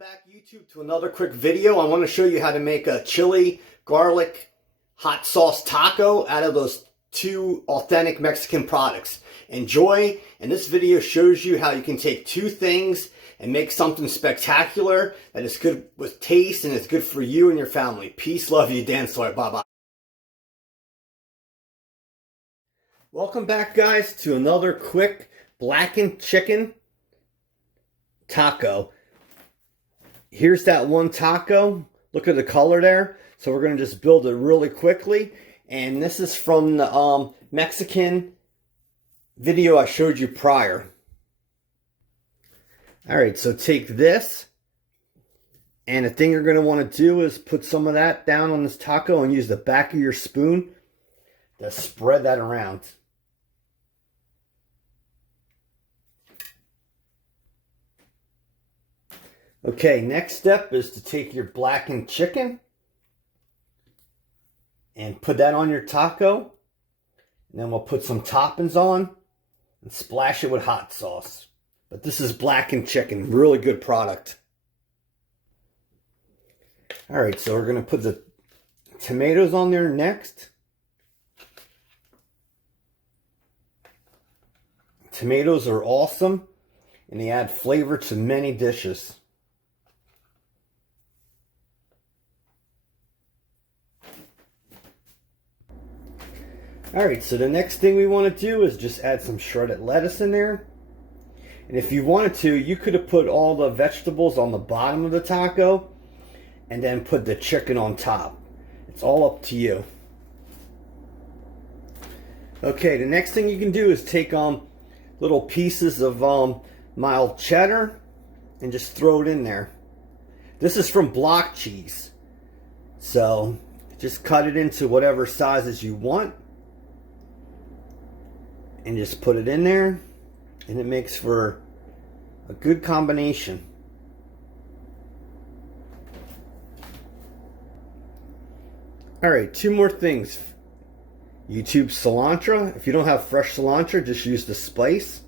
back, YouTube, to another quick video. I want to show you how to make a chili garlic hot sauce taco out of those two authentic Mexican products. Enjoy, and this video shows you how you can take two things and make something spectacular that is good with taste and is good for you and your family. Peace, love you, Dan Sawyer. Bye-bye. Welcome back, guys, to another quick blackened chicken taco. Here's that one taco. Look at the color there. So we're going to just build it really quickly. And this is from the Mexican video I showed you prior. Alright, so take this. And the thing you're going to want to do is put some of that down on this taco and use the back of your spoon to spread that around. Okay, next step is to take your blackened chicken and put that on your taco. And then we'll put some toppings on and splash it with hot sauce. But this is blackened chicken, really good product. Alright, so we're going to put the tomatoes on there next. Tomatoes are awesome and they add flavor to many dishes. Alright, so the next thing we want to do is just add some shredded lettuce in there. And if you wanted to, you could have put all the vegetables on the bottom of the taco and then put the chicken on top. It's all up to you. Okay, the next thing you can do is take little pieces of mild cheddar and just throw it in there. This is from block cheese. So just cut it into whatever sizes you want. And just put it in there, and it makes for a good combination. Alright, two more things. YouTube cilantro. If you don't have fresh cilantro, just use the spice.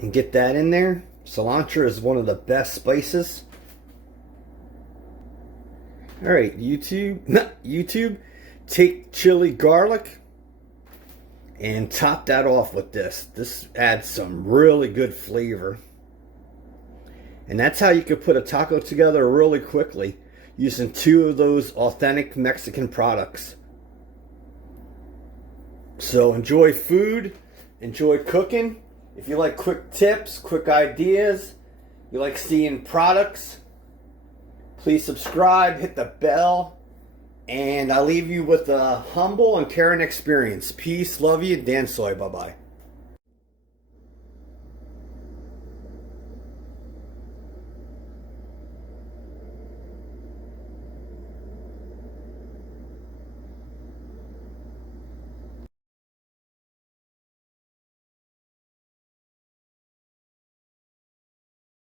And get that in there. Cilantro is one of the best spices. Alright, YouTube. Take chili garlic and top that off with this. This adds some really good flavor. And that's how you could put a taco together really quickly using two of those authentic Mexican products. So enjoy food, enjoy cooking. If you like quick tips, quick ideas, you like seeing products, please subscribe, hit the bell. And I leave you with a humble and caring experience. Peace, love you, Dan Soy. Bye-bye.